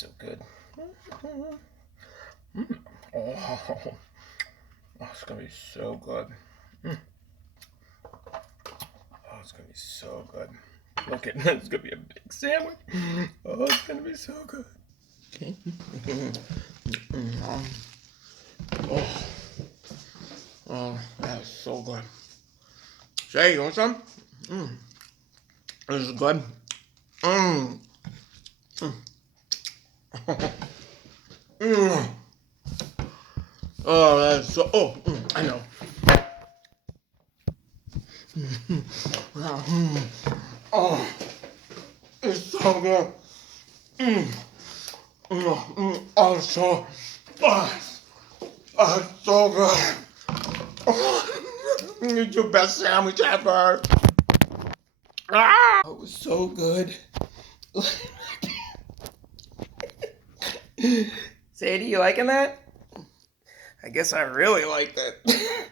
so good. Mm. Oh, it's gonna be so good. Oh, it's gonna be so good. Look at it's gonna be a big sandwich. Oh, it's gonna be so good. Okay. Oh, that's so good. Shay, you want some? This is good. Oh, that's so. Oh, I know. Oh, it's so good. Oh, it's so. Oh, it's so good. Oh, it's your best sandwich ever. Ah! It was so good. Sadie, you liking that? I guess I really liked it.